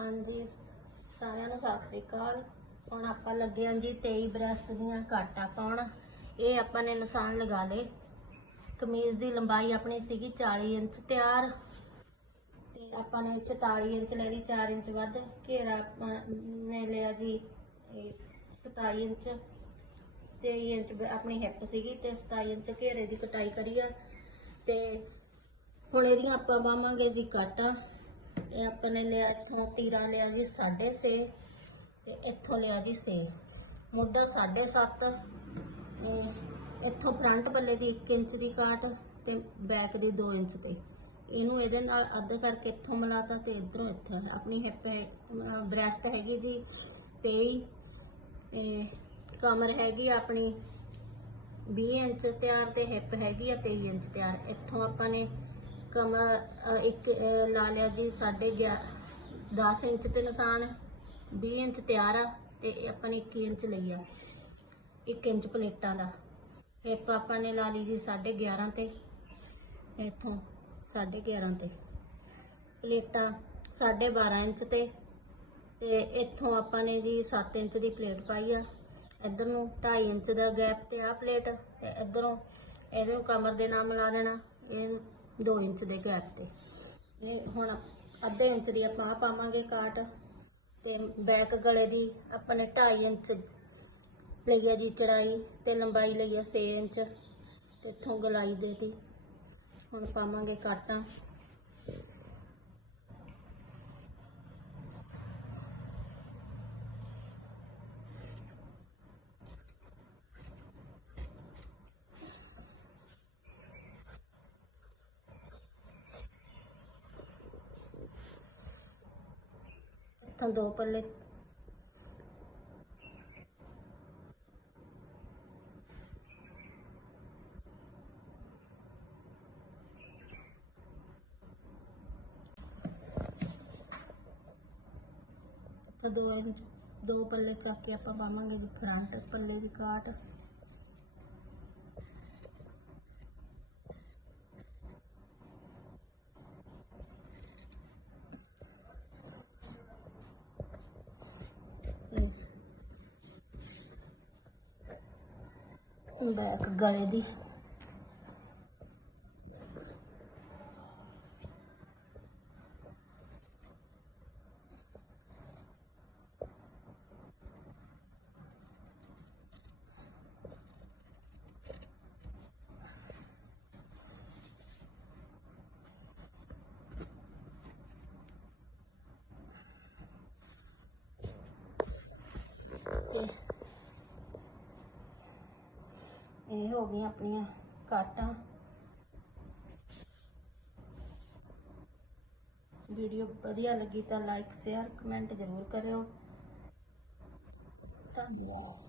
ਹਾਂਜੀ, ਸਾਰਿਆਂ ਨੂੰ ਸਤਿ ਸ੍ਰੀ ਅਕਾਲ। ਹੁਣ ਆਪਾਂ ਲੱਗੇ ਹਾਂ ਜੀ 23 ਬ੍ਰੈਸਟ ਦੀਆਂ ਕਾਟਾ ਪਾਉਣ। ਇਹ ਆਪਾਂ ਨੇ ਨਿਸ਼ਾਨ ਲਗਾ ਲਏ। ਕਮੀਜ਼ ਦੀ ਲੰਬਾਈ ਆਪਣੀ ਸੀਗੀ 40 ਇੰਚ ਤਿਆਰ। ਤੇ ਆਪਾਂ ਨੇ 44 ਇੰਚ ਲੈ ਲਈ 4 ਇੰਚ ਵੱਧ। ਘੇਰਾ ਆਪਾਂ ਨੇ ਲਿਆ ਜੀ ਇਹ 27 ਇੰਚ। 23 ਇੰਚ ਆਪਣੀ ਹਿੱਪ ਸੀਗੀ ਤੇ 27 ਇੰਚ ਘੇਰੇ ਦੀ ਕਟਾਈ ਕਰੀ ਆ। ਤੇ ਹੁਣ ਇਹਦੀਆਂ ਆਪਾਂ ਪਾਵਾਂਗੇ ਜੀ ਕਾਟਾ। ਇਹ ਆਪਾਂ ਨੇ ਲਿਆ, ਇੱਥੋਂ ਤੀਰਾ ਲਿਆ ਜੀ 6.5 ਤੇ ਇੱਥੋਂ ਲਿਆ ਜੀ 6 ਮੋਢਾ 7.5 ਤੇ ਇੱਥੋਂ ਫਰੰਟ ਪੱਲੇ ਦੀ 1 ਇੰਚ ਦੀ ਕਾਟ ਤੇ ਬੈਕ ਦੀ 2 ਇੰਚ ਤੇ। ਇਹਨੂੰ ਇਹਦੇ ਨਾਲ ਅੱਧ ਕਰਕੇ ਇੱਥੋਂ ਮਿਲਾਤਾ ਤੇ ਇਧਰੋਂ ਇੱਥੇ ਆਪਣੀ ਹਿੱਪ ਬ੍ਰੈਸਟ ਹੈਗੀ ਜੀ 23 ਤੇ ਕਮਰ ਹੈਗੀ ਆ ਆਪਣੀ 20 ਇੰਚ ਤਿਆਰ ਤੇ ਹਿੱਪ ਹੈਗੀ ਆ 23 ਇੰਚ ਤਿਆਰ। ਇੱਥੋਂ ਆਪਾਂ ਨੇ ਕਮਰ ਇੱਕ ਲਾ ਲਿਆ ਜੀ 11.5 10 ਇੰਚ ਤੇ ਨਿਸ਼ਾਨ 20 ਇੰਚ ਤਿਆਰ ਆ, ਤੇ ਆਪਾਂ ਨੇ 21 ਇੰਚ ਲਈ ਆ 1 ਇੰਚ ਪਲੇਟਾਂ ਦਾ। ਹਿੱਪ ਆਪਾਂ ਨੇ ਲਾ ਲਈ ਜੀ 11.5 ਤੇ, ਇੱਥੋਂ 11.5 ਤੇ। ਪਲੇਟਾਂ 12.5 ਇੰਚ ਤੇ ਤੇ ਇੱਥੋਂ ਆਪਾਂ ਨੇ ਜੀ 7 ਇੰਚ ਦੀ ਪਲੇਟ ਪਾਈ ਆ। ਇੱਧਰ ਨੂੰ 2.5 ਇੰਚ ਦਾ ਗੈਪ ਤੇ ਆ ਪਲੇਟ, ਤੇ ਇੱਧਰੋਂ ਇਹਦੇ ਨੂੰ ਕਮਰ ਦੇ ਨਾਲ ਮਿਲਾ ਦੇਣਾ। ਇਹ 2 ਇੰਚ ਦੇ ਗੈਪ ਤੇ। ਇਹ ਹੁਣ ਅੱਧੇ ਇੰਚ ਦੀ ਆਪਾਂ ਆਹ ਪਾਵਾਂਗੇ ਕਾਟ ਤੇ ਬੈਕ ਗਲੇ ਦੀ ਆਪਾਂ ਨੇ 2.5 ਇੰਚ ਲਈ ਹੈ ਜੀ ਚੜਾਈ ਤੇ ਲੰਬਾਈ ਲਈ ਹੈ 6 ਇੰਚ ਤੇ ਇੱਥੋਂ ਗਲਾਈ ਦੇ ਦੀ। ਹੁਣ ਪਾਵਾਂਗੇ ਕਾਟਾਂ। ਇੱਥੋਂ ਦੋ ਪੱਲੇ ਇੱਥੋਂ ਦੋ ਇੰਚ ਦੋ ਪੱਲੇ ਚੱਕ ਕੇ ਆਪਾਂ ਪਾਵਾਂਗੇ ਜੀ ਫਰੰਟ ਪੱਲੇ ਦੀ ਕਾਟ ਬੈਕ ਗਲੇ ਦੀ। ਇਹ ਹੋ ਗਈਆਂ ਆਪਣੀਆਂ ਕਾਟਾਂ ਵੀਡੀਓ ਵਧੀਆ ਲੱਗੀ ਤਾਂ ਲਾਈਕ ਸ਼ੇਅਰ ਕਮੈਂਟ ਜ਼ਰੂਰ ਕਰਿਓ ਧੰਨਵਾਦ